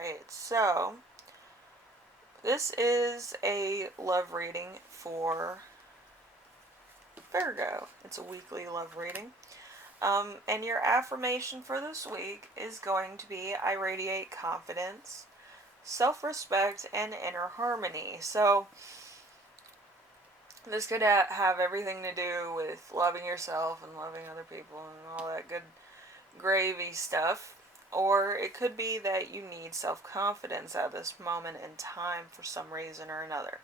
Alright, so this is a love reading for Virgo. It's a weekly love reading. And your affirmation for this week is going to be I radiate confidence, self-respect, and inner harmony. So this could have everything to do with loving yourself and loving other people and all that good gravy stuff. Or it could be that you need self-confidence at this moment in time for some reason or another.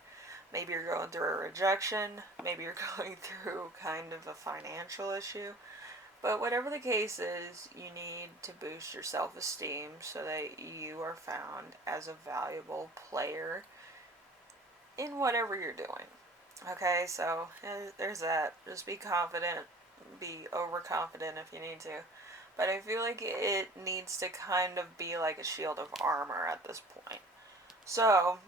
Maybe you're going through a rejection. Maybe you're going through kind of a financial issue. But whatever the case is, you need to boost your self-esteem so that you are found as a valuable player in whatever you're doing. Okay, so there's that. Just be confident. Be overconfident if you need to. But I feel like it needs to kind of be like a shield of armor at this point. So,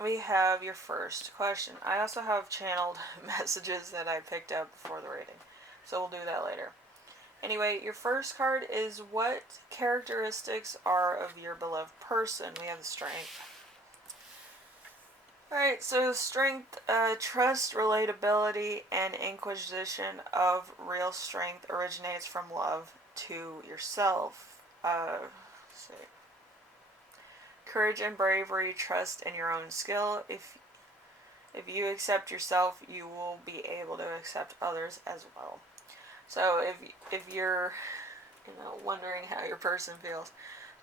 we have your first question. I also have channeled messages that I picked up before the reading. So we'll do that later. Anyway, your first card is what characteristics are of your beloved person. We have the strength. Alright, so strength, trust, relatability, and inquisition of real strength originates from love to yourself. Let's see. Courage and bravery, trust in your own skill. If you accept yourself, you will be able to accept others as well. So if you're, wondering how your person feels,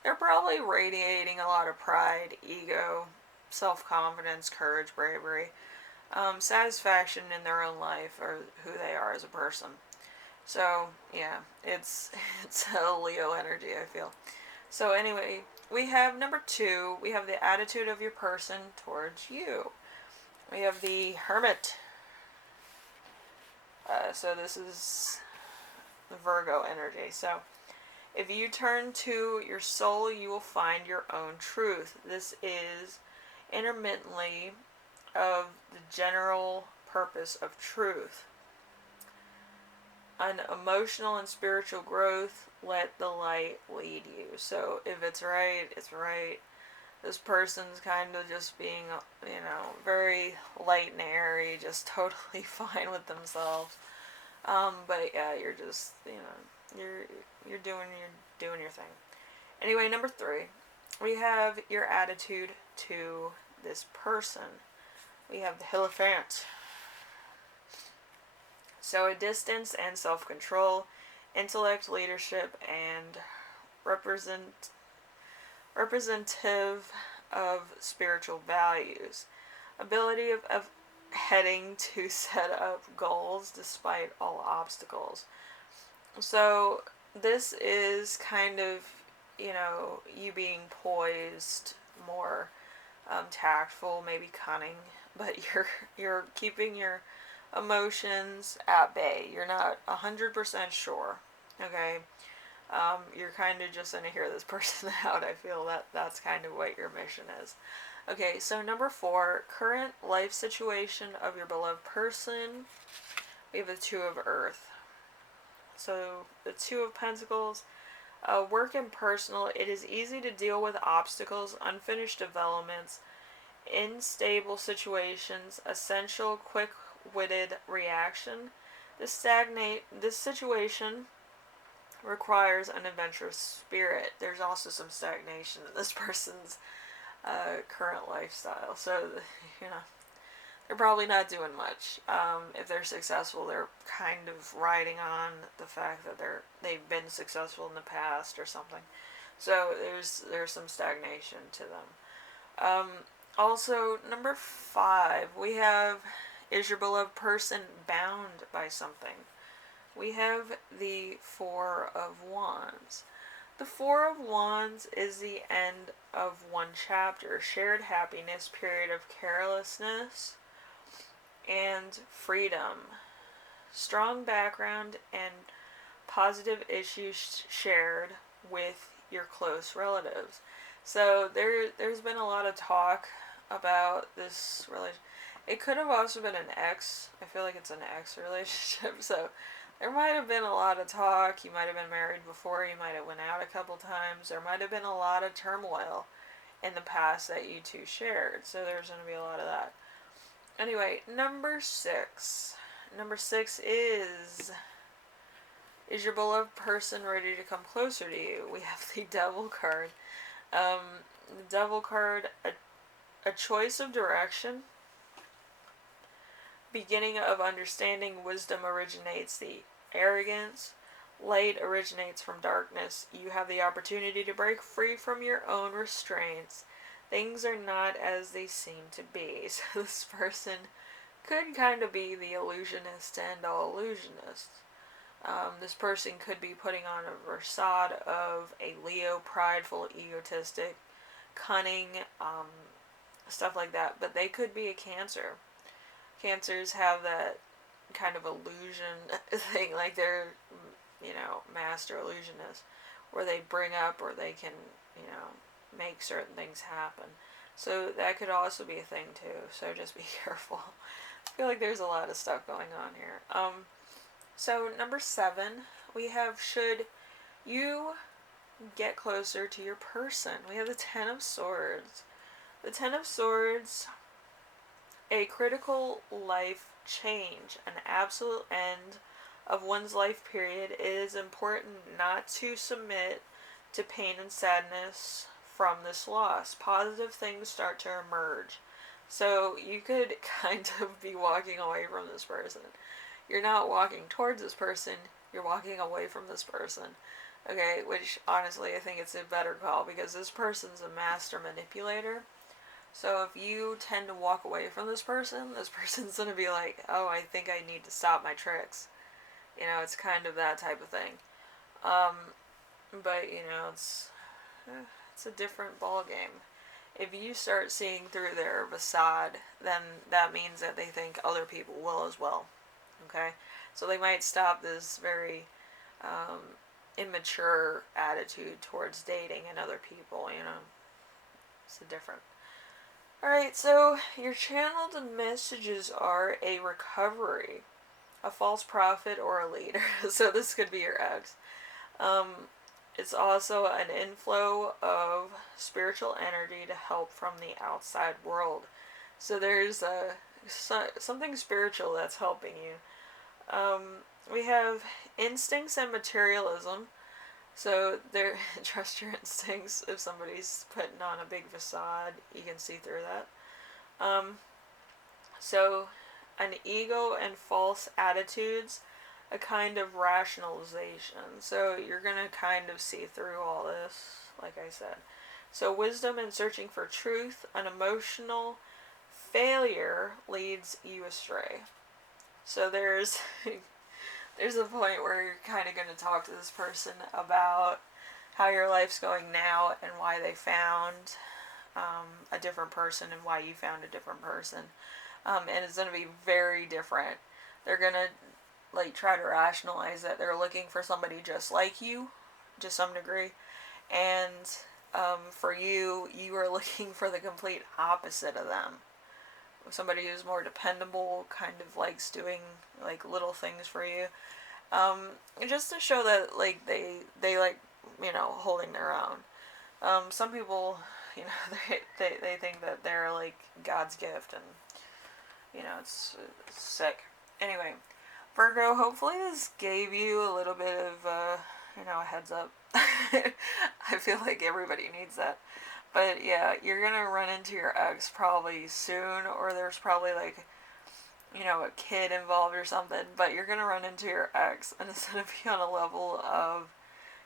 they're probably radiating a lot of pride, ego, self-confidence, courage, bravery, satisfaction in their own life or who they are as a person. So yeah, it's a Leo energy, I feel. So anyway, we have number 2. We have the attitude of your person towards you. We have the Hermit. So this is the Virgo energy. So if you turn to your soul, you will find your own truth. This is intermittently of the general purpose of truth. On emotional and spiritual growth, let the light lead you. So if it's right, it's right. This person's kind of just being, very light and airy, just totally fine with themselves. But yeah, you're just, you're doing your thing. Anyway, number 3, we have your attitude to this person. We have the Hierophant. So a distance and self-control, intellect, leadership, and representative of spiritual values. Ability of heading to set up goals despite all obstacles. So this is kind of, you being poised, more tactful, maybe cunning, but you're keeping your emotions at bay. You're not 100% sure. Okay, you're kind of just going to hear this person out. I feel that's kind of what your mission is. Okay, so number 4, current life situation of your beloved person. We have the 2 of Earth. So the 2 of Pentacles. Work and personal. It is easy to deal with obstacles, unfinished developments, unstable situations, essential quick-witted reaction. This situation requires an adventurous spirit. There's also some stagnation in this person's current lifestyle. So, they're probably not doing much. If they're successful, they're kind of riding on the fact that they've been successful in the past or something. So there's some stagnation to them. Also, number 5, we have, is your beloved person bound by something? We have the 4 of Wands. The 4 of Wands is the end of one chapter. Shared happiness, period of carelessness, and freedom. Strong background and positive issues shared with your close relatives. So there's been a lot of talk about this relation. It could have also been an ex. I feel like it's an ex relationship. So there might have been a lot of talk. You might have been married before. You might have went out a couple times. There might have been a lot of turmoil in the past that you two shared. So there's going to be a lot of that. Anyway, number 6. Number 6 is your beloved person ready to come closer to you? We have the Devil card. The Devil card, a choice of direction, beginning of understanding. Wisdom originates the arrogance. Light originates from darkness. You have the opportunity to break free from your own restraints. Things are not as they seem to be. So this person could kind of be the illusionist and all illusionists. This person could be putting on a facade of a Leo, prideful, egotistic, cunning, stuff like that. But they could be a Cancer. Cancers have that kind of illusion thing, like they're, master illusionists, where they bring up or they can, make certain things happen. So that could also be a thing too. So just be careful. I feel like there's a lot of stuff going on here. So number 7, we have, should you get closer to your person? We have the Ten of Swords. The Ten of Swords, a critical life change, an absolute end of one's life period. It is important not to submit to pain and sadness from this loss. Positive things start to emerge. So you could kind of be walking away from this person. You're not walking towards this person, you're walking away from this person. Okay, which honestly I think it's a better call, because this person's a master manipulator. So if you tend to walk away from this person's going to be like, oh, I think I need to stop my tricks. It's kind of that type of thing. But, it's a different ball game. If you start seeing through their facade, then that means that they think other people will as well. Okay? So they might stop this very immature attitude towards dating and other people, It's a different. Alright, so your channeled messages are a recovery, a false prophet, or a leader. So this could be your ex. It's also an inflow of spiritual energy to help from the outside world. So there's something spiritual that's helping you. We have instincts and materialism. So trust your instincts. If somebody's putting on a big facade, you can see through that. So an ego and false attitudes, a kind of rationalization. So you're going to kind of see through all this, like I said. So wisdom and searching for truth, an emotional failure leads you astray. So there's a point where you're kind of going to talk to this person about how your life's going now and why they found a different person and why you found a different person. And it's going to be very different. They're going to try to rationalize that they're looking for somebody just like you, to some degree. And for you, you are looking for the complete opposite of them. Somebody who's more dependable, kind of likes doing little things for you, just to show that they like holding their own. Some people, they think that they're God's gift, and it's sick. Anyway, Virgo, hopefully this gave you a little bit of a heads up. I feel like everybody needs that. But yeah, you're gonna run into your ex probably soon, or there's probably a kid involved or something, but you're gonna run into your ex, and it's gonna be on a level of,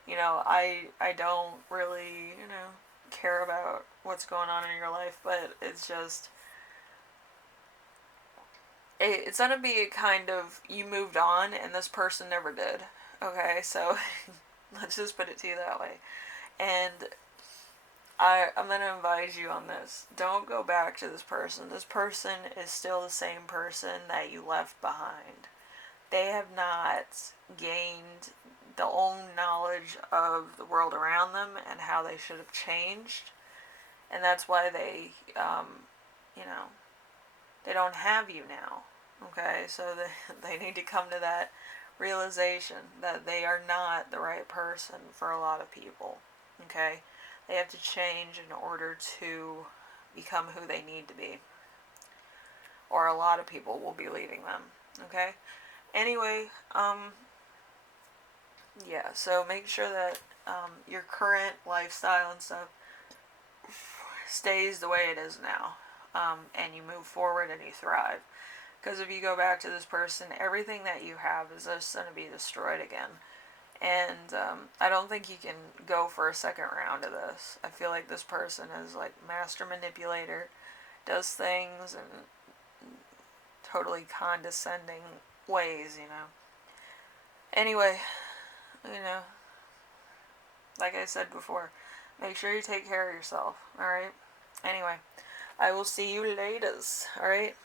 I don't really, care about what's going on in your life, but it's just, it's gonna be a kind of, you moved on, and this person never did, okay, so, let's just put it to you that way, and I'm going to advise you on this. Don't go back to this person. This person is still the same person that you left behind. They have not gained the own knowledge of the world around them and how they should have changed. And that's why they, they don't have you now. Okay, so they need to come to that realization that they are not the right person for a lot of people. Okay? They have to change in order to become who they need to be. Or a lot of people will be leaving them. Okay? Anyway, yeah, so make sure that your current lifestyle and stuff stays the way it is now. And you move forward and you thrive. Because if you go back to this person, everything that you have is just going to be destroyed again. And I don't think you can go for a second round of this. I feel like this person is like master manipulator, does things in totally condescending ways, you know. Anyway, you know, like I said before, make sure you take care of yourself, alright? Anyway, I will see you later, alright?